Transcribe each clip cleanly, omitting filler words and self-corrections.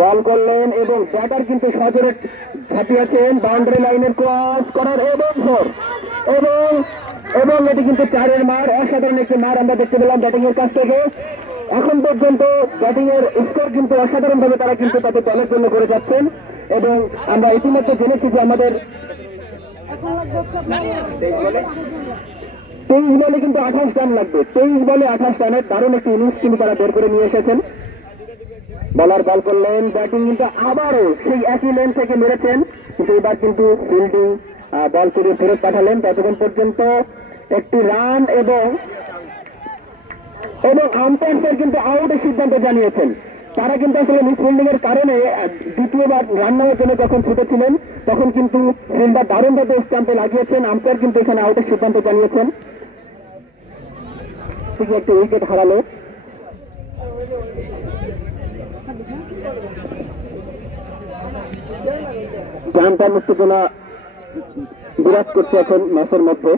বল করলেন এবং ব্যাটার কিন্তু সজোরে ঝাঁপিয়েছেন বাউন্ডারি লাইনের ক্রস করার এবং এবং এবং এটি কিন্তু 4-এর মার। অসাধারণ একটি মার আমরা দেখতে পেলাম ব্যাটিং এর কাছ থেকে। এখন পর্যন্ত ব্যাটিং এর স্কোর কিন্তু অসাধারণ ভাবে তারা কিন্তু তাদের দলের জন্য করে যাচ্ছেন এবং আমরা ইতিমধ্যে জেনেছি যে আমাদের 23 বলে কিন্তু 28 রান লাগবে। 23 বলে 28 রানের দারুণ একটি ইনিংস কিন্তু তারা বের করে নিয়ে এসেছেন। বলার বল করলেন, ব্যাটিং কিন্তু আবারও সেই একই লেন থেকে মেরেছেন, কিন্তু এবার কিন্তু ফিল্ডিং বল করে ফেরত পাঠালেন। ততক্ষণ পর্যন্ত একটি রান এবং আম্পায়ার কিন্তু আউটের সিদ্ধান্ত জানিয়েছেন। তারা কিন্তু আসলে মিসফিল্ডিং এর কারণে দ্বিতীয়বার রান নেওয়ার জন্য যখন ছুটেছিলেন তখন কিন্তু ফিল্ডার দারুণভাবে স্টাম্পে লাগিয়েছেন। আম্পায়ার কিন্তু এখানে আউটের সিদ্ধান্ত জানিয়েছেন। একটি উইকেট হারালো। জানতাম উত্তেজনা বিরাজ করছে এখন ম্যাচের মধ্যে।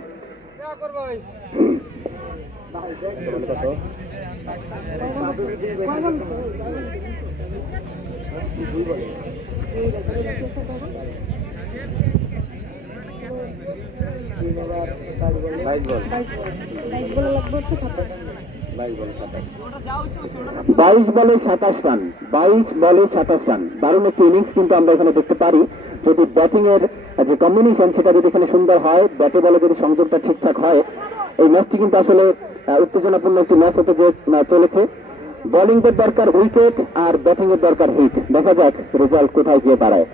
বাইশ বলে 27 রান, 22 বলে 27 রান। দারুণ একটি ইনিংস কিন্তু আমরা এখানে দেখতে পারি। যদি ব্যাটিং এর যে কম্বিনেশন সেটা যদি এখানে সুন্দর হয়, ব্যাটে বলে যদি সংযোগটা ঠিকঠাক হয়, এই ম্যাচটি কিন্তু আসলে উত্তেজনাপূর্ণ একটি ম্যাচ হতে যে চলেছে। বোলিং এর দরকার উইকেট আর ব্যাটিং এর দরকার হিট। দেখা যাক রেজাল্ট কোথায় গিয়ে দাঁড়ায়।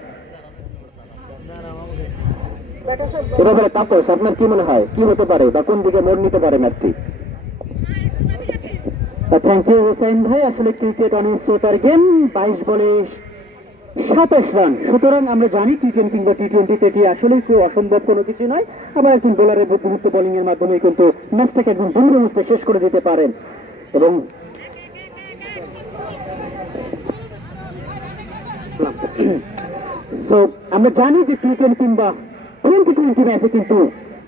এ ব্যাপারে তাপস, আপনার কি মনে হয় কি হতে পারে বা কোন দিকে মোড় নিতে পারে ম্যাচটি? থ্যাংক ইউ হোসেন ভাই। আসলে ক্রিকেট অনিশ্চয়তার গেম। 22 বলে 27 রান। সুতরাং আমরা জানি টি10 কিংবা টি20 এটি আসলেই খুব অসম্ভব কোনো কিছু নয়। আবার একজন বোলারের বুদ্ধিমত্ত বোলিং এর মাধ্যমে কিন্তু ম্যাচটাকে একদম দুর্গমস্তে শেষ করে দিতে পারেন। এবং সো আমরা জানি যে টি10 কিংবা 2020 ম্যাচে কিন্তু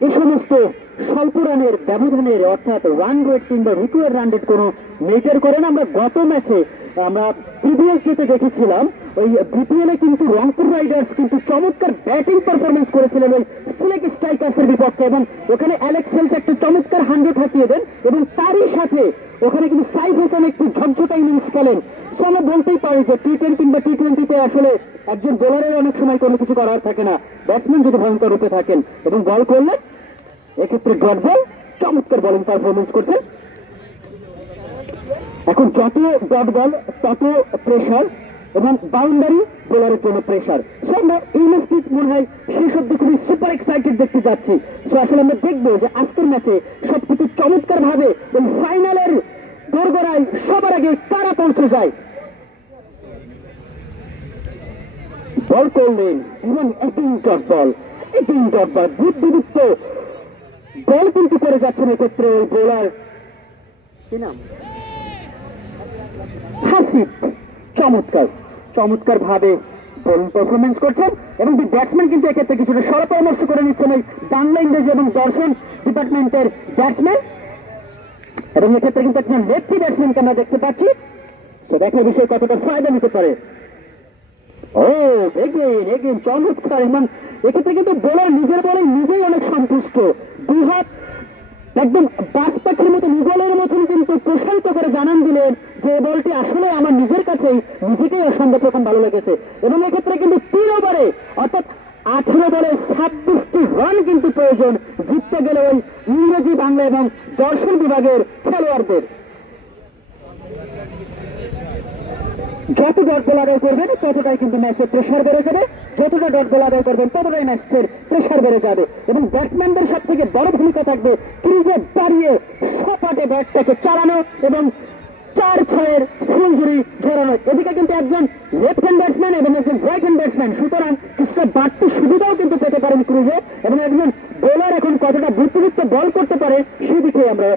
এই সমস্ত স্বল্প রানের ব্যবধানের অর্থাৎ রান রেট কিংবা রিকোয়ার্ড রান রেট কোনো মেজার করে না। আমরা গত ম্যাচে আমরা প্রিভিয়াস ডেতে দেখেছিলাম ওই বিপিএল-এ কিন্তু রংপুর রাইডার্স কিন্তু চমৎকার ব্যাটিং পারফরমেন্স করেছিলেন ওই সিলেক্ট স্ট্রাইকার্সের বিপক্ষে এবং ওখানে অ্যালেক্স হেলস একটা চমৎকার 100 হাঁকিয়ে দেন এবং তারই সাথে ওখানে কিন্তু সাইফ হোসেন একটু ঝকঝকা ইনিংস খেলেন। সো আমরা বলতেই পারি যে টি10 কিংবা টি20-তে আসলে একজন বোলারের অনেক সময় কোনো কিছু করার থাকে না, ব্যাটসম্যান যদি ভয়ঙ্কর রূপে থাকেন এবং বল করলেন এক্ষেত্রে ডট বল চমৎকার বোলিং পারফরমেন্স করছেন। এখন যত ডট বল তত প্রেশার এবং বাউন্ডারি বোলারের জন্য প্রেশার। সো আমরা এই ম্যাচটি মনে হয় শেষ অব্দি খুবই সুপার এক্সাইটেড দেখতে যাচ্ছি। সো আসলে আমরা দেখবো যে আজকের ম্যাচে সবকিছু চমৎকার ভাবে এবং ফাইনালের দোরগোড়ায় সবার আগে কারা পৌঁছে যায়। বল করলেন এবং 18 ডট বল বুদ্ধিদীপ্ত বল কিন্তু করে যাচ্ছেন এক্ষেত্রে ওই বোলার কি নাম হাসিব। চমৎকার ভাবে বোলিং পারফরমেন্স করছেন এবং ব্যাটসম্যান কিন্তু এক্ষেত্রে কিছুটা সর পরামর্শ করে নিচ্ছেন ওই বাংলা ইংরেজি এবং দর্শন ডিপার্টমেন্টের ব্যাটসম্যান এবং এক্ষেত্রে কিন্তু একজন লেফটি ব্যাটসম্যানকে আমরা দেখতে পাচ্ছি। তো দেখার বিষয়ে কতটা ফায়দা নিতে পারে। ও এগেইন চমৎকার এবং এক্ষেত্রে কিন্তু বোলার নিজের বলে নিজেই অনেক সন্তুষ্ট। দুই হাত একদম বাস পাখির মতো নিগলের মতন কিন্তু প্রসারিত করে জানান দিলেন যে বলটি আসলে আমার নিজের কাছেই নিজেকেই অসম্ভব রকম ভালো লেগেছে এবং এক্ষেত্রে কিন্তু 3 ওভারে অর্থাৎ 18 বলে 26টি রান কিন্তু প্রয়োজন জিততে গেলে ওই ইংরেজি বাংলা এবং দর্শন বিভাগের খেলোয়াড়দের। যত ডট বল আদায় করবেন ততটাই কিন্তু ম্যাচের প্রেশার বেড়ে যাবে, যতটা ডট বল আদায় করবেন ততটাই ম্যাচের প্রেশার বেড়ে যাবে এবং ব্যাটসম্যানদের সব থেকে বড় ভূমিকা থাকবে ক্রিজে দাঁড়িয়ে সপাটে ব্যাটটাকে চালানো এবং 4-6-এর ফুলঝুরি ঝরানো। এদিকে কিন্তু একজন লেফট হ্যান্ড ব্যাটসম্যান এবং একজন রাইট হ্যান্ড ব্যাটসম্যান, সুতরাং কিছুটা বাড়তি সুবিধাও কিন্তু পেতে পারেন ক্রিজে এবং একজন বোলার এখন কতটা বুদ্ধিদীপ্ত বল করতে পারে সেদিকে আমরা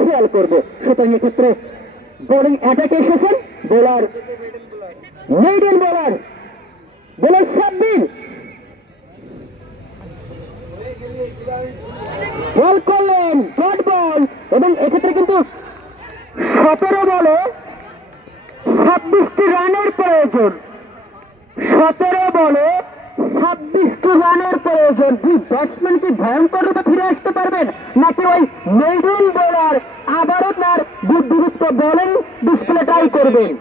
খেয়াল করবো। সুতরাং এক্ষেত্রে বোলিং অ্যাটাকে এসেছেন বোলার মেইডেন বোলার সাব্বির বল করলেন ডট বল এবং এক্ষেত্রে কিন্তু 17 বলে 26টি রানের পর দর্শন। 17 বলে 26টি রানের প্রয়োজন। দুই ব্যাটসম্যান কি ভয়ঙ্কর রূপে ফিরে আসতে পারবেন, নাকি ওই মিডল বোলার আবারও তার বুদ্ধিযুক্ত বোলিং ডিসপ্লে ট্রাই করবেন?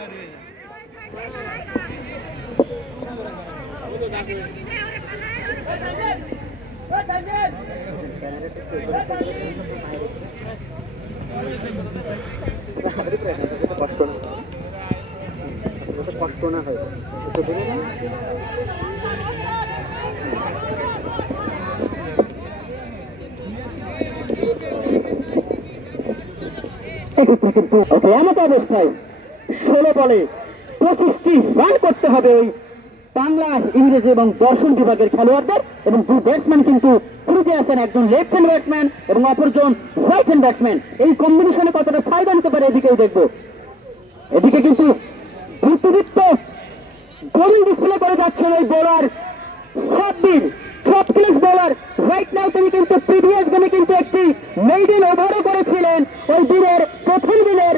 কষ্ট না হয় কিন্তু এমত অবস্থায় 16 বলে 25টি রান করতে হবে ওই বাংলা, ইংরেজি এবং দর্শন বিভাগের খেলোয়াড়দের। এবং দুই ব্যাটসম্যান কিন্তু ক্রিজে আছেন, একজন লেফট হ্যান্ড ব্যাটসম্যান এবং অপরজন রাইট হ্যান্ড ব্যাটসম্যান। এই কম্বিনেশনে কতটা ফায়দা নিতে পারে এদিকেও দেখবো। এদিকে কিন্তু বুদ্ধিদীপ্ত বোলিং ডিসপ্লে করে যাচ্ছেন ওই bowler Sabbir, top class bowler. Right now তিনি কিন্তু প্রিভিয়াস গেমে কিন্তু একটি মেইডেন ওভারও করেছিলেন ওই দিনের প্রথম দিনের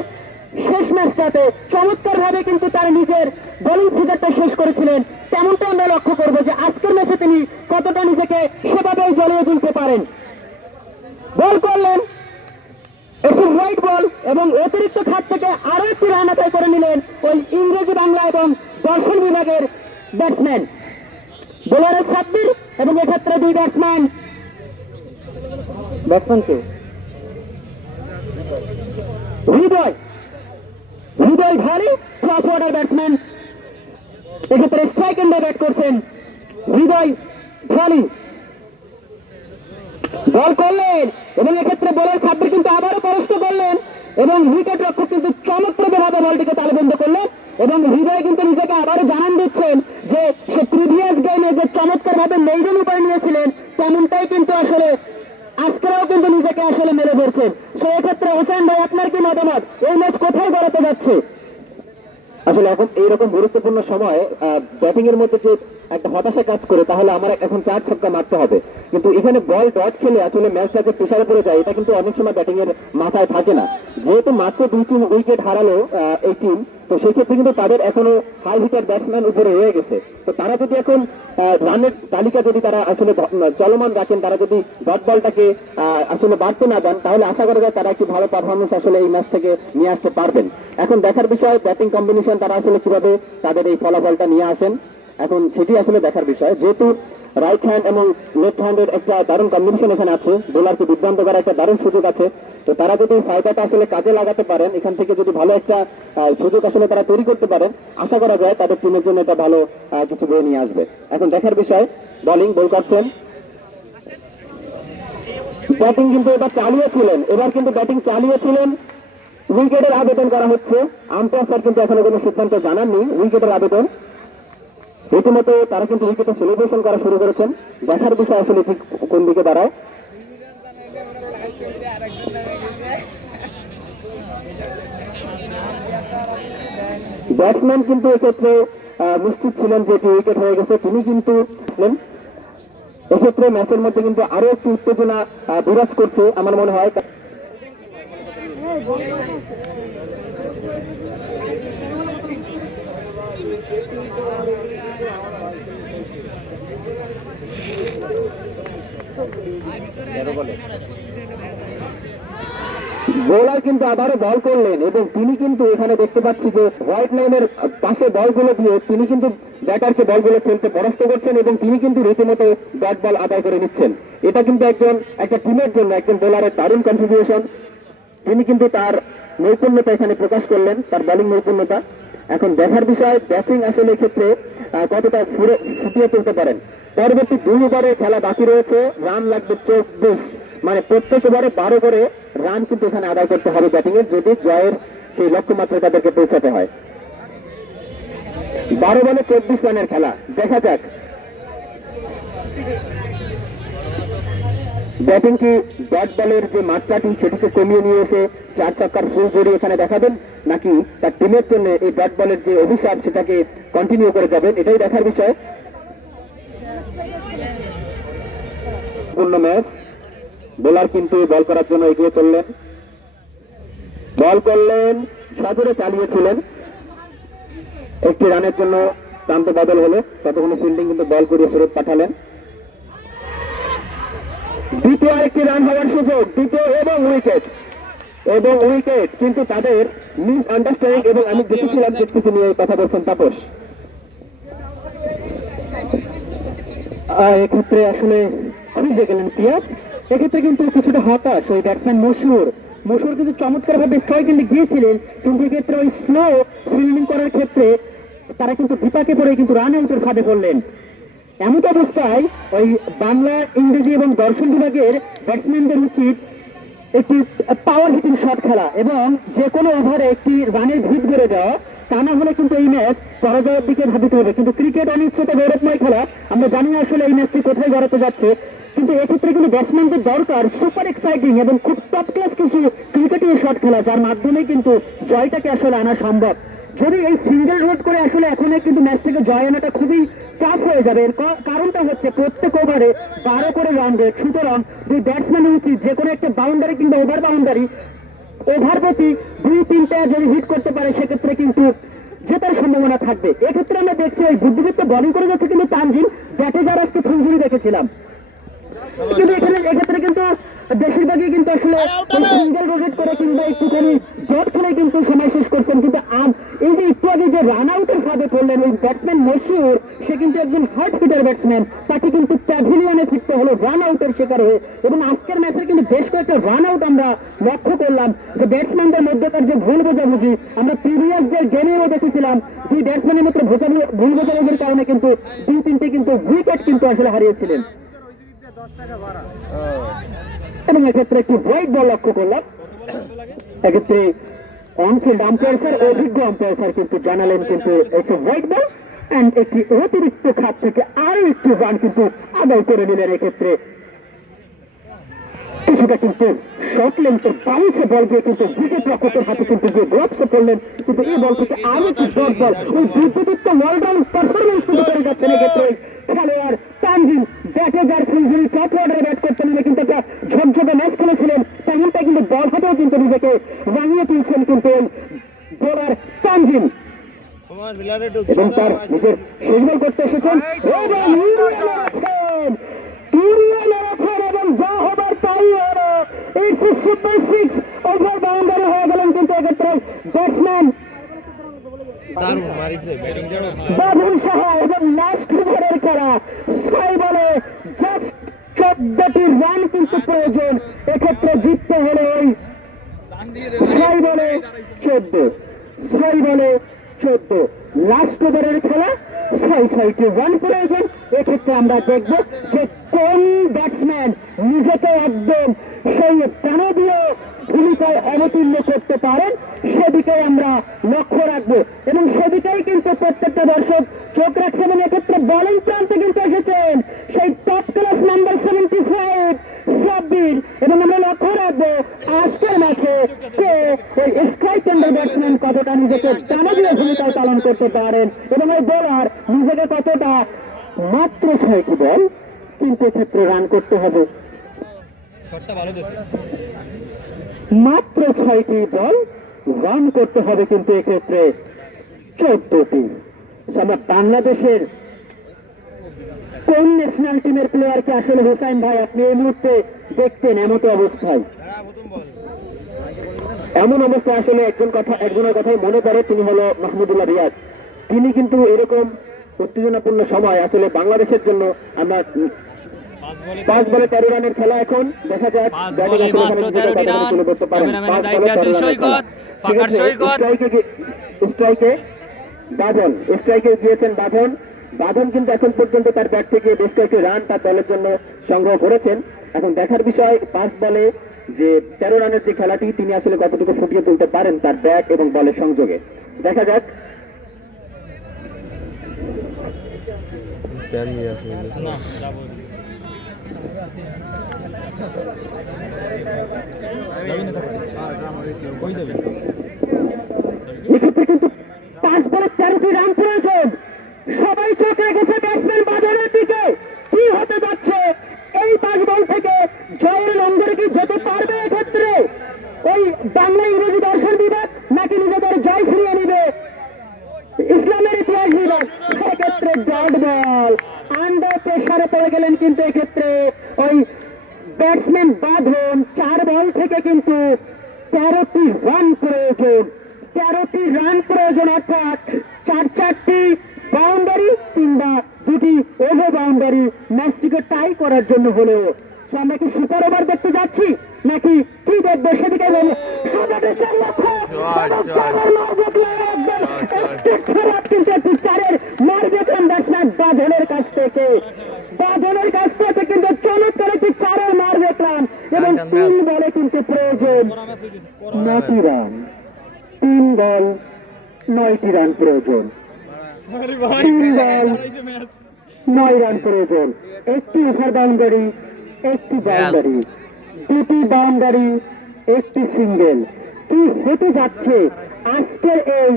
শেষ ম্যাচটাতে। চমৎকার ভাবে কিন্তু তার নিজের বোলিং ফিগারটা শেষ করেছিলেন। তেমনটা আমরা লক্ষ্য করবো যে আজকের ম্যাচে তিনি কতটা নিজেকে সেভাবেই জ্বালিয়ে তুলতে পারেন। বল করলেন একটি হোয়াইট বল এবং অতিরিক্ত খাত থেকে আরো একটি রান আদায় করে নিলেন ওই ইংরেজি, বাংলা এবং দর্শন বিভাগের ব্যাটসম্যান। বোলারের সাব্বির এবং এক্ষেত্রে দুই ব্যাটসম্যান কে হৃদয় ভারী টপ অর্ডার ব্যাটসম্যান। এক্ষেত্রে স্ট্রাইক এন্ডে ব্যাট করছেন হৃদয় ভারী। বল করলেন এবং এক্ষেত্রে বোলার সাব্বির কিন্তু আবারও পরাস্ত করলেন এবং উইকেট রক্ষক কিন্তু চমৎকারভাবে বলটিকে তালবন্ধ করলেন। এবং হৃদয় কিন্তু নিজেকে আবারও জানান দিচ্ছেন যে সে প্রিভিয়াস গেমে যে চমৎকার ভাবে মেইডেন উপায় নিয়েছিলেন তেমনটাই কিন্তু আসলে আজকেও কিন্তু নিজেকে আসলে মেলে ধরছেন। সো এক্ষেত্রে হোসেন ভাই, আপনার কি মতামত? এই ম্যাচ কোথায় গড়াতে যাচ্ছে? আসলে এখন এইরকম গুরুত্বপূর্ণ সময় ব্যাটিং এর মধ্যে যে একটা হতাশা কাজ করে, তাহলে আমার এখন 4 ছক্কা মারতে হবে। কিন্তু এখানে বল ডট খেলে আসলে ম্যাচটা যে প্রেসারে পড়ে যায়, এটা কিন্তু অনেক সময় ব্যাটিং এর মাথায় থাকে না। যেহেতু মাত্র 2টি উইকেট হারালো এই টিম, তো সেক্ষেত্রে কিন্তু তাদের এখনো হাই হিটার ব্যাটসম্যান উপরে রয়ে গেছে। তো তারা যদি এখন রানের তালিকা যদি তারা আসলে চলমান রাখেন, তারা যদি ডট বলটাকে আসলে বাড়তে না দেন, তাহলে আশা করা যায় তারা একটি ভালো পারফরমেন্স আসলে এই ম্যাচ থেকে নিয়ে আসতে পারবেন। এখন দেখার বিষয় ব্যাটিং কম্বিনেশন তারা আসলে কিভাবে তাদের এই ফলাফলটা নিয়ে আসেন, এখন সেটি আসলে দেখার বিষয়। যেহেতু রাইট হ্যান্ড এবং লেফট হ্যান্ডের একটা দারুণ কম্বিনেশন এখানে আছে, বোলারকে বিভ্রান্ত করার একটা দারুণ সুযোগ আছে। তো তারা যদি ফায়দাটা আসলে কাজে লাগাতে পারেন, এখান থেকে যদি ভালো একটা সুযোগ আসলে তারা তৈরি করতে পারেন, আশা করা যায় তাদের টিমের জন্য এটা ভালো কিছু বয়ে নিয়ে আসবে। এখন দেখার বিষয় বল করছেন, ব্যাটিং কিন্তু এবার কিন্তু ব্যাটিং চালিয়েছিলেন। উইকেটের আবেদন করা হচ্ছে, আম্পায়ার স্যার কিন্তু এখনো কোনো সিদ্ধান্ত জানাননি উইকেটের আবেদন। রীতিমতো তারা কিন্তু উইকেটে সেলিব্রেশন করা শুরু করেছেন। দেখার বিষয় আসলে ঠিক কোন দিকে দাঁড়ায়। ব্যাটসম্যান কিন্তু এক্ষেত্রে নিশ্চিত ছিলেন যে উইকেট হয়ে গেছে, তিনি কিন্তু এক্ষেত্রে ম্যাচের মধ্যে কিন্তু আরো একটি উত্তেজনা বিরাজ করছে আমার মনে হয়। বোলার কিন্তু আবারও বল করলেন এবং তিনি কিন্তু এখানে দেখতে পাচ্ছি যে হোয়াইট লাইনের পাশে বলগুলো দিয়ে তিনি কিন্তু ব্যাটারকে বলগুলো খেলতে পরাস্ত করছেন এবং তিনি কিন্তু রীতিমতো ব্যাট বল আদায় করে নিচ্ছেন। এটা কিন্তু একটা টিমের জন্য একজন বোলারের দারুণ কন্ট্রিবিউশন। তিনি কিন্তু তার নৈপুণ্যতা এখানে প্রকাশ করলেন, তার বোলিং নৈপুণ্যতা। এখন দেখার বিষয় ব্যাটিং আসলে এক্ষেত্রে কতটা ফুটিয়ে তুলতে পারেন। পরবর্তী 2 ওভারে খেলা বাকি রয়েছে, রান লাগবে 24, মানে প্রত্যেক ওভারে 12 করে রান কিন্তু এখানে আদায় করতে হবে ব্যাটিং এর, যদি জয়ের সেই লক্ষ্যমাত্রায় তাদেরকে পৌঁছাতে হয়। 12 বলে 24 রানের খেলা, দেখা যাক ব্যাটিং কি ব্যাট বলের যে মাত্রাটি সেটিকে কমিয়ে নিয়ে এসে 4 ছক্কার ফুল জড়ি এখানে দেখাবেন, নাকি তার টিমের জন্য এই ব্যাট বলের যে অভিশাপ সেটাকে কন্টিনিউ করে যাবেন, এটাই দেখার বিষয়। পূর্ণ ম্যাচ, বোলার কিন্তু বল করার জন্য এগিয়ে চললেন, বল করলেন, সজোরে চালিয়েছিলেন। একটি রানের জন্য প্রান্ত বদল হলো, ততক্ষণে ফিল্ডিং কিন্তু বল করিয়ে ফেরত পাঠালেন। দ্বিতীয় আরেকটি রান হওয়ার সুযোগ, দ্বিতীয় এবং উইকেট কিন্তু তাদের মিস আন্ডারস্ট্যান্ডিং, এবং আমি দেখেছিলাম কিছু নিয়ে কথা বলছেন তাপস। এক্ষেত্রে আসলে খুঁজে গেলেন পিয়াজ, এক্ষেত্রে কিন্তু কিছুটা হতাশ ওই ব্যাটসম্যান মশুর কিন্তু চমৎকার ভাবে স্ট্রাইক কিন্তু গিয়েছিলেন, কিন্তু এক্ষেত্রে ওই স্লো ফিল্ডিং করার ক্ষেত্রে তারা কিন্তু বিপাকে পড়ে কিন্তু রান আউটের ফাঁদে পড়লেন। এমন অবস্থায় ওই বাংলা, ইংরেজি এবং দর্শন বিভাগের ব্যাটসম্যানদের উচিত একটি পাওয়ার হিটিং শট খেলা এবং যে কোনো ওভারে একটি রানের ভিত গড়ে দেওয়া, তা না হলে কিন্তু এই ম্যাচ পরাজয়ের দিকে ভাবিতে হবে। কিন্তু ক্রিকেট অনিশ্চিত গৌরবময় খেলা, আমরা জানি না আসলে এই ম্যাচটি কোথায় গড়াতে যাচ্ছে, কিন্তু এক্ষেত্রে কিন্তু ব্যাটসম্যানদের দরকার সুপার এক্সাইটিং এবং খুব টপ ক্লাস কিছু ক্রিকেটিং শট খেলা, যার মাধ্যমে কিন্তু জয়টাকে আসলে আনা সম্ভব। যদি এই সিঙ্গেল রোড করে আসলে এখন কিন্তু ম্যাচ থেকে জয় আনাটা খুবই চাপ হয়ে যাবে। এর কারণটা হচ্ছে প্রত্যেক ওভারে 12 করে রান রেট, সুতরাং দুই ব্যাটসম্যানের উচিত যে কোনো একটা বাউন্ডারি কিংবা ওভার বাউন্ডারি ওভার প্রতি 2-3টা যদি হিট করতে পারে, সেক্ষেত্রে কিন্তু জেতার সম্ভাবনা থাকবে। এক্ষেত্রে আমরা দেখছি ওই বুদ্ধিদীপ্ত বোলিং করে যাচ্ছে কিন্তু তানজিম, ব্যাটে যার আজকে ফুলঝুরি দেখেছিলাম, কিন্তু এক্ষেত্রে কিন্তু বেশিরভাগই কিন্তু আসলে সিঙ্গেল রোটেট করে কিংবা একটুখানি ডট খেলে কিন্তু সময় শেষ করছেন। কিন্তু এই যে একটু আগে যে রান আউটের ফাঁদে পড়লেন ওই ব্যাটসম্যান মশিউর, সে কিন্তু একজন হার্ড হিটার ব্যাটসম্যান, তাকে কিন্তু প্যাভিলিয়নে ফিরতে হলো রান আউটের শিকার হয়ে। এবং আজকের ম্যাচের কিন্তু বেশ কয়েকটা রান আউট আমরা লক্ষ্য করলাম, যে ব্যাটসম্যানদের মধ্যকার যে ভুল বোঝাবুঝি আমরা প্রিভিয়াস ডে গেমেও দেখেছিলাম, দুই ব্যাটসম্যানের মধ্যে ভুল বোঝাবুঝির কারণে কিন্তু 2-3টে কিন্তু উইকেট কিন্তু আসলে হারিয়েছিলেন। এবং এক্ষেত্রে একটি হোয়াইট বল লক্ষ্য করলাম, এক্ষেত্রে অনফিল্ড আম্পায়ার স্যার, অভিজ্ঞ আম্পায়ার স্যার কিন্তু জানালেন কিন্তু একটি হোয়াইট বল এন্ড একটি অতিরিক্ত খাত থেকে আরো একটি রান কিন্তু আদায় করে নিলেন। এক্ষেত্রে কিছুটা কিন্তু শর্ট লেন্থের বাউন্সে বল দিয়ে কিন্তু উইকেট রক্ষকের হাতে কিন্তু গিয়ে গ্লাভসে পড়লেন, কিন্তু এই বল থেকে আরো একটি শর্ট বল, ওই বুদ্ধিদীপ্ত অলরাউন্ড পারফরমেন্স কিন্তু করে যাচ্ছেন এক্ষেত্রে খেলোয়াড় তানজিম। ব্যাটে যার ফুলঝুরি টপ অর্ডারে ব্যাট করতে নেমে কিন্তু একটা ঝকঝকে ম্যাচ খেলেছিলেন, তেমনটা কিন্তু বল হাতেও কিন্তু নিজেকে রানিয়ে তুলছেন কিন্তু এই বোলার তানজিম, এবং তার নিজের শেষ বল করতে এসেছেন এবং যা হবার তাই হলো। এই 6 ওভার বাউন্ডারি হয়ে গেলেন কিন্তু এক্ষেত্রে ব্যাটসম্যান বাবুল সাহা, এবং লাস্ট ওভারের খেলা 6 বলে জাস্ট 14টি রান কিন্তু প্রয়োজন এক্ষেত্রে জিততে হলে। ওই 6 বলে 14 লাস্ট ওভারের খেলা, 6টি রান প্রয়োজন। এক্ষেত্রে আমরা দেখব যে কোন ব্যাটসম্যান নিজেকে একদম সেই প্রাণবীয় ভূমিকায় অবতীর্ণ করতে পারেন, সেদিকে আমরা লক্ষ্য রাখবো এবং সেদিকেই কিন্তু প্রত্যেকটা দর্শক চোখ রাখছে। এবং এক্ষেত্রে বোলিং প্রান্তে কিন্তু এসেছেন সেই টপ ক্লাস নাম্বার 75 সাব্বির, এবং আমরা লক্ষ্য রাখবো আজকের ম্যাচে কে ওই স্ট্রাইক এন্ডের ব্যাটসম্যান কতটা নিজেকে প্রাণবীয় ভূমিকায় পালন করতে পারেন, এবং ওই বোলার নিজেকে কতটা, মাত্র 6টি বল কিন্তু ক্ষেত্রে রান করতে হবে, মাত্র 6টি বল রান করতে হবে কিন্তু এক্ষেত্রে 14টি। আমরা বাংলাদেশের কোন ন্যাশনাল টিমের প্লেয়ারকে আসলে হোসাইন ভাই আপনি এই মুহূর্তে দেখতেন এমতো অবস্থায়? এমন অবস্থায় আসলে একজনের কথাই মনে পড়ে, তিনি হলো মাহমুদুল্লাহ রিয়াদ। তিনি কিন্তু এরকম উত্তেজনাপূর্ণ সময় আসলে বাংলাদেশের জন্য আমরা 5 বলে 13 রানের খেলা, এখন দেখা যাক স্ট্রাইকে গিয়েছেন বাঁধন কিন্তু এখন পর্যন্ত তার ব্যাট থেকে বেশ কয়েকটি রান তার দলের জন্য সংগ্রহ করেছেন। এখন দেখার বিষয় 5 বলে যে 13 রানের যে খেলাটি তিনি আসলে কতটুকু ফুটিয়ে তুলতে পারেন তার ব্যাট এবং বলের সংযোগে, দেখা যাক। এক্ষেত্রে কিন্তু 5 বলে 13টি রান প্রয়োজন, সবাই চোখ রেখেছে ব্যাটসম্যান বাঁধনের দিকে, কি হতে যাচ্ছে এই 5 বল থেকে জয়ের লঙ্গরে কি যেতে পারবে এক্ষেত্রে ওই বাংলা ইংরেজি দর্শন বিভাগ, নাকি নিজেদের জয় ফিরিয়ে নিবে ইসলামের ডট বল, আন্ডার প্রেসারে পড়ে গেলেন কিন্তু এক্ষেত্রে ওই ব্যাটসম্যান বাঁধন। 4 বল থেকে কিন্তু 13টি রান প্রয়োজন, 13টি রান প্রয়োজন, অর্থাৎ 4টি বাউন্ডারি কিংবা 2টি ওভার বাউন্ডারি ম্যাচটিকে টাই করার জন্য হলেও। তো আমরা কি সুপার ওভার দেখতে যাচ্ছি নাকি কি দেখবো সেদিকে কিন্তু একটু 4-এর মার দেখলাম ব্যাটসম্যান বাঁধনের কাছ থেকে, বাঁধনের কাছ থেকে কিন্তু চমৎকার একটি 4-এর মার দেখলাম এবং 3 বলে কিন্তু প্রয়োজন 9টি রান, 3 বল 9টি রান প্রয়োজন, 3 বল 9 রান প্রয়োজন, একটি ওভার বাউন্ডারি, একটি বাউন্ডারি, 2টি বাউন্ডারি, একটি সিঙ্গেল। কি হতে যাচ্ছে আজকের এই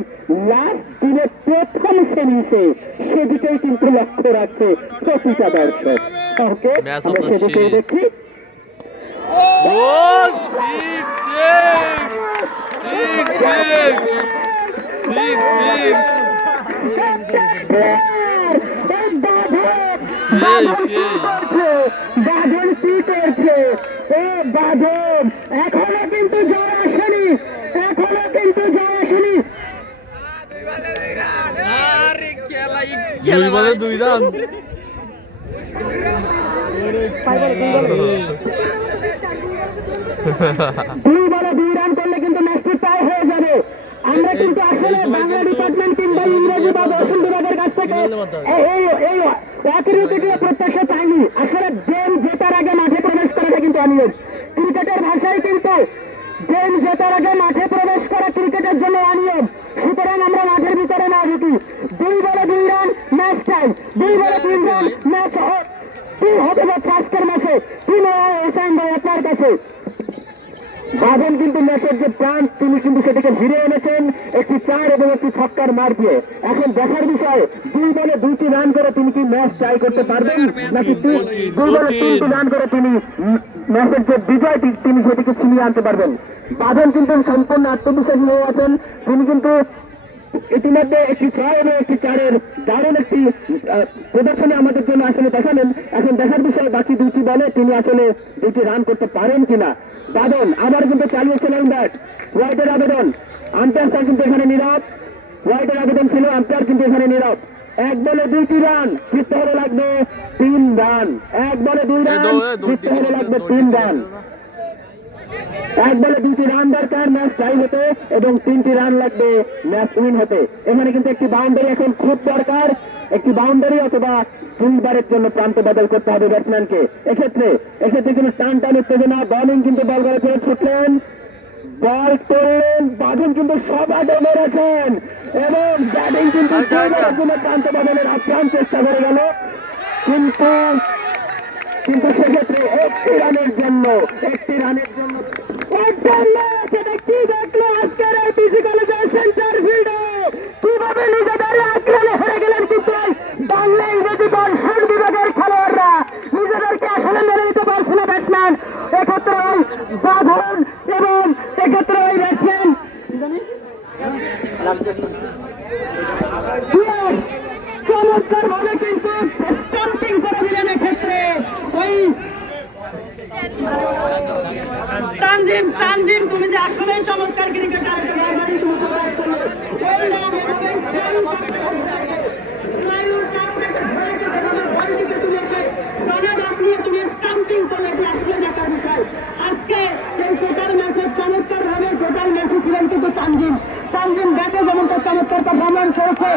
লাস্ট দিনের প্রথম সেমিসে, সেদিকেই কিন্তু লক্ষ্য রাখছে প্রতিটা দর্শক। ওকে, আমরা সেদিকেই দেখছি। বাঁধন কি করছে? বাঁধন এখনো কিন্তু জয় আসেনি, এখনো কিন্তু জয় আসেনি। 2 বলে 2 রান। 2 বলে 2 রান করলে কিন্তু ম্যাচটি টাই হয়ে যাবে। আমরা কিন্তু আসলে বাংলা ডিপার্টমেন্ট কিংবা ইংরেজি বা দর্শন বিভাগের কাছ থেকে এই অতিরিক্ত প্রত্যাশা চাইনি। আসলে গেম জেতার আগে মাঠে প্রবেশ করাটা কিন্তু অনিয়ম। ক্রিকেটের ভাষায় কিন্তু গেম জেতার আগে মাঠে প্রবেশ করা ক্রিকেটের জন্য অনিয়ম। সুতরাং আমরা মাঠের ভিতরে না ঢুকি। 2 বলে 2 রান ম্যাচ টাই, 2 বলে 3 রান ম্যাচ কি হতে যাচ্ছে আজকের ম্যাচে। কি নয় হোসেন ভাই আপনার কাছে? বাঁধন কিন্তু ম্যাচের যে প্রাণ তিনি কিন্তু সেটাকে ফিরে এনেছেন একটি 4 এবং একটি ছক্কার মার দিয়ে। এখন দেখার বিষয় 2 বলে 2টি রান করে তিনি কি ম্যাচ ট্রাই করতে পারবেন নাকি 2 বলে 3টি রান করে তিনি ম্যাচের যে বিজয়টি তিনি সেটিকে ছিনিয়ে আনতে পারবেন। বাঁধন কিন্তু সম্পূর্ণ আত্মবিশ্বাসী হয়ে আছেন। তিনি কিন্তু ইতিমধ্যে একটি 6 এবং একটি 4-এর দারুণ একটি প্রদর্শনী আমাদের জন্য আসলে দেখালেন। এখন দেখার বিষয় বাকি 2টি বলে তিনি আসলে 2টি রান করতে পারেন কিনা। বাঁধন আবার কিন্তু চালিয়েছিলেন ব্যাট, হোয়াইটের আবেদন, আম্পায়ার কিন্তু এখানে নীরব, হোয়াইটের আবেদন ছিল, আম্পায়ার কিন্তু এখানে নীরব। 1 বলে 2টি রান, জিততে হলে লাগবে 3 রান, 1 বলে 2 রান, জিততে হলে লাগবে 3 রান। 1 বলে 2টি রান দরকার ম্যাচ টাই হতে এবং 3টি রান লাগবে ম্যাচ উইন হতে। এখানে কিন্তু একটি বাউন্ডারি এখন খুব দরকার, একটি বাউন্ডারি অথবা 2 বারের জন্য প্রান্ত বদল করতে হবে ব্যাটসম্যানকে। এক্ষেত্রে কিন্তু টান টান উত্তেজনা, বোলিং কিন্তু বল করার জন্য ছুটলেন, বল করলেন, বাঁধন কিন্তু সব আগে মেরেছেন এবং ব্যাটিং কিন্তু প্রান্ত বদলের আপ্রাণ চেষ্টা করে গেল, কিন্তু সেক্ষেত্রে একটি রানের জন্য কি দেখলো আজকের এই পিসি কলেজের সেন্টার ফিল্ডে কিভাবে নিজেদের আক্রমণে হেরে গেলেন কিন্তু বাংলা ইংরেজি দর্শন বিভাগের খেলোয়াড়রা নিজেদেরকে আসলে মেনে নিতে পারছে না ব্যাটসম্যান। এক্ষেত্রে ওই বাঁধন এবং এক্ষেত্রে ওই ব্যাটসম্যান চমৎকার ভাবে কিন্তু স্টাম্পিং করে দিলেন। এক্ষেত্রে ওই তানজিম তুমি যে আসলে চমৎকার ক্রিকেটার, তুমি স্টাম্পিং করলে আসলে দেখার বিষয়। আজকে এই টোটাল ম্যাচের চমৎকার ভাবে টোটাল ম্যাচে ছিলেন কিন্তু তানজিম ব্যাটে যেমন তার চমৎকার পারফরম্যান্স করেছে,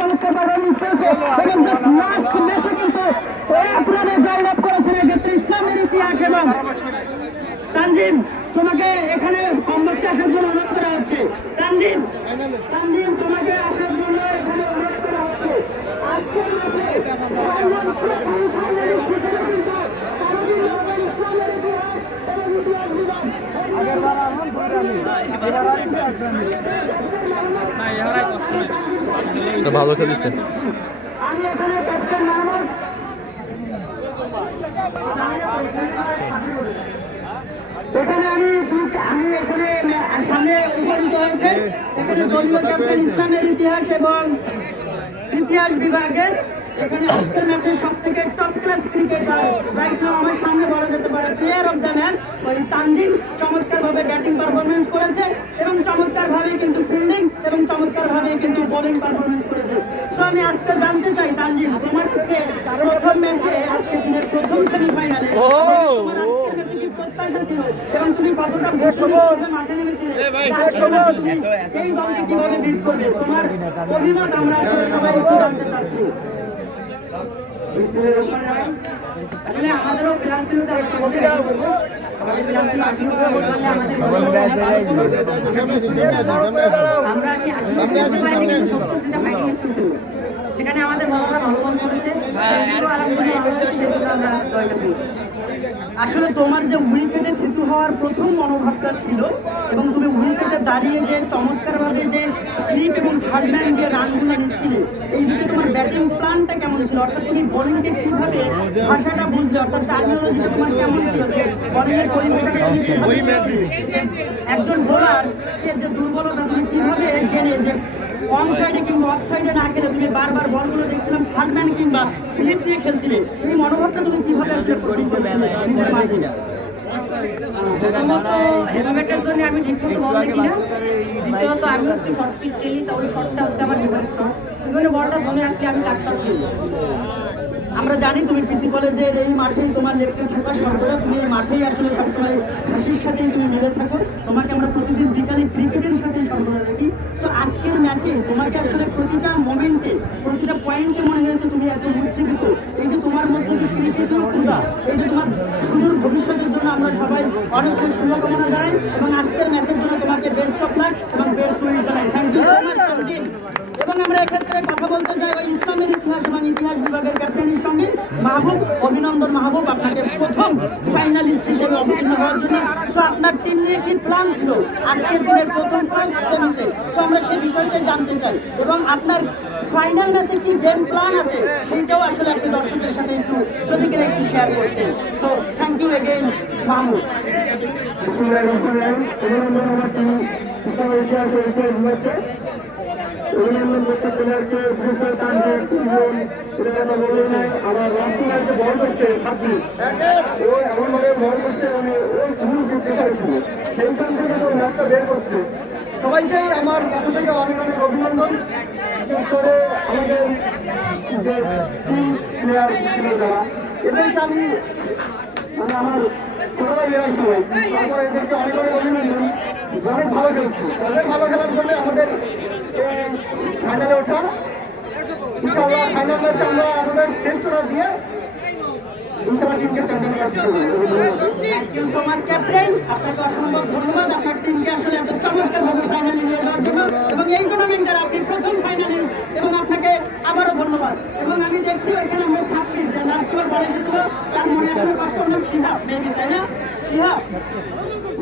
চমৎকার পারফরম্যান্স করেছে এবং লাস্ট ম্যাচে কিন্তু আপনারা জয়লাভ করেছেন এক্ষেত্রে ইসলামের ইতিহাস। এবং তানজিম তোমাকে এখানে কমবক্সে আসার জন্য অনুরোধ করা হচ্ছে। তানজিম তোমাকে আসার জন্য এখানে অনুরোধ করা হচ্ছে। আজকের ম্যাচে ভালো খেলেছে। আমি এখানে ক্যাপ্টেন মোহাম্মদ এখানে আমি এখানে সামনে উপনীত হয়েছে এখানে দলীয় ক্যাপ্টেন ইসলামের ইতিহাস এবং ইতিহাস বিভাগের এখানে আজকের ম্যাচের সবথেকে top class cricketer right now আমার সামনে বলা যেতে পারে প্লেয়ার অফ দ্য ম্যাচ ওই তানজিম চমৎকারভাবে ব্যাটিং পারফরমেন্স করেছে এবং চমৎকারভাবে কিন্তু ফিল্ডিং এবং চমৎকারভাবে কিন্তু বোলিং পারফরমেন্স করেছে। সো আমি আজকে জানতে চাই তানজিম, তোমার আজকে প্রথম ম্যাচে আজকে দিনের প্রথম সেমিফাইনালে তোমার আজকের ম্যাচে কি প্রত্যাশা ছিল এবং তুমি কতটা মাঠে নেমেছিলে তুমি এই দলকে কিভাবে বিট করবে, তোমার অভিমত আমরা আসলে সবাই একটু জানতে চাচ্ছি। আসলে আমাদেরও প্ল্যান ছিল যে আমরা আমাদের প্ল্যান ছিল 80 নম্বর বললে আমাদের আমরা কি 80 নম্বর পাইনি কিন্তু 70টা ফাইটিং ছিল সেখানে আমাদের বলাররা ভালো বল করেছে আলহামদুলিল্লাহ আমরা জয়টা পেয়েছি। আসলে তোমার যে উইকেটে থিতু হওয়ার প্রথম মনোভাবটা ছিল এবং তুমি উইকেটে দাঁড়িয়ে যে চমৎকারভাবে যে স্লিপ এবং থার্ড ম্যান দিয়ে রানগুলো নিচ্ছিলে এই দিকে তোমার ব্যাটিং প্ল্যানটা কেমন ছিল, অর্থাৎ তুমি বোলিংকে কীভাবে ভাষাটা বুঝলে, অর্থাৎ টার্মিনোলজিটা তোমার কেমন ছিল যে বোলিংয়ের পরিভাষাটা একজন বোলারকে যে দুর্বলতা তুমি কীভাবে জেনে যে অন সাইডে কিংবা অফ সাইডে না খেলে তুমি বারবার বলগুলো দেখছিলাম থার্ড ম্যান কিংবা স্লিপ দিয়ে খেলছিলে, এই মনোভাবটা তুমি কিভাবে আসলে প্রথম করবে নিজের মাঝে? প্রথমত হেলমেটের জন্য আমি ঠিকমতো বল দেখি না, দ্বিতীয়ত আমি হচ্ছে শর্ট পিচ খেলি, তা ওই শর্টটা হচ্ছে আমার ফেভারিট শর্ট, ওই জন্য বলটা ধরে আসলে আমি কাট শর্ট খেলি। আমরা জানি তুমি পিসি কলেজের এই মাঠেই তোমার লেফটে থাকা সর্বদা তুমি এই মাঠেই আসলে সবসময় হাসির সাথেই তুমি মিলে থাকো, তোমাকে আমরা প্রতিদিন বিকালে ক্রিকেটের সাথে সর্বদা দেখি। সো আজকের ম্যাচে তোমাকে আসলে প্রতিটা মোমেন্টে প্রতিটা পয়েন্টে মনে হয়েছে তুমি এত উজ্জীবিত, এই যে তোমার মধ্যে যে ক্রিকেটের ক্ষুধা, এই যে তোমার সুদূর ভবিষ্যতের জন্য আমরা সবাই অনেক শুভকামনা জানাই এবং আজকের ম্যাচের জন্য তোমাকে বেস্ট অফ লাক এবং বেস্ট উইন জানাই। Thank you so much Tanzim. এবং আমরা এক্ষেত্রে কথা বলতে চাই ইসলামের ইতিহাস এবং ইতিহাস বিভাগের ক্যাপ্টেনের সঙ্গে মাহবুব, অভিনন্দন মাহবুব, আপনাকে প্রথম ফাইনালিস্ট হিসেবে অবতীর্ণ হওয়ার জন্য। সো আপনার টিম নিয়ে কি প্ল্যান ছিল আজকের দিনের প্রথম ফার্স্ট সেমিসে, সো আমরা সেই বিষয়টাই জানতে চাই এবং আপনার ফাইনাল ম্যাচে কি গেম প্ল্যান আছে সেইটাও আসলে আপনি দর্শকের সাথে একটু যদি কিনা একটু শেয়ার করতেন। সো থ্যাংক ইউ এগেইন মাহবুব। অভিনন্দন করতে প্লেয়ারকে বিশেষ করে তানজিম এটা কথা বললো নাই। আমার রাষ্ট্রীয় যে বল করছে সাব্বির ও এমনভাবে বল করছে মানে ওই ভুল যে প্রেশার ছিল সেইখান থেকে তো ম্যাচটা বের করছে। সবাইকে আমার পক্ষ থেকে অনেক অনেক অভিনন্দন, বিশেষ করে আমাদের যে টিম প্লেয়ার ছিল যারা, এদেরকে আমি মানে আমার ছোটবেলায় এরাই সবাই, তারপরে এদেরকে অনেক অনেক অভিনন্দন, অনেক ভালো খেলছে। অনেক ভালো খেলার জন্য আমাদের ফাইনালে ওঠা, ইনশাআল্লাহ ফাইনাল ম্যাচে আমরা আমাদের শ্রেষ্ঠটা দিয়ে ইনশাআল্লাহ টিমকে চ্যাম্পিয়ন করতে পারবো। Thank you so much captain, আপনাকে অসম্ভব ধন্যবাদ আপনার টিমকে আসলে এত চমৎকারভাবে ফাইনালে নিয়ে যাওয়ার জন্য এবং এই টুর্নামেন্টের আপনি প্রথম ফাইনালিস্ট এবং আপনাকে আবারও ধন্যবাদ। এবং আমি দেখছি ওইখানে আমরা সাব্বির যে লাস্ট ওভার বল এসেছিল তার মনে আসলে কষ্ট নাম শিহাব মেবি, তাই না শিহাব?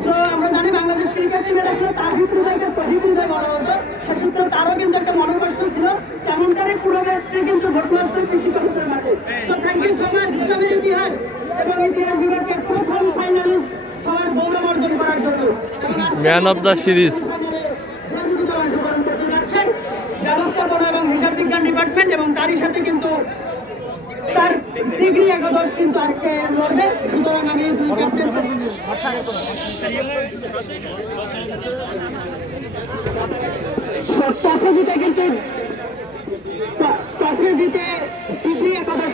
সো আমরা জানি বাংলাদেশ ক্রিকেট টিমের আসলে তাহিদ রুবাইকে প্রদীপ রুবাই বলা হতো, সেক্ষেত্রে তারও কিন্তু একটা মনোকষ্ট ছিল, তেমনটারই পুরো ব্যক্তি কিন্তু ঘটনাস্থল পিসি কলেজের মাঠে। So thank you so much ইসলামের ইতিহাস এবং ইতিহাস বিভাগকে প্রথম ফাইনালিস্ট হওয়ার গৌরব অর্জন করার জন্য ম্যান অফ দ্য সিরিজ অংশগ্রহণ করতে যাচ্ছেন ব্যবস্থাপনা এবং হিসাব বিজ্ঞান ডিপার্টমেন্ট এবং তারই সাথে কিন্তু তার ডিগ্রি একাদশ কিন্তু আজকে লড়বে। সুতরাং আমি দুই ক্যাপ্টেন টসে জিতে কিন্তু ডিগ্রি একাদশ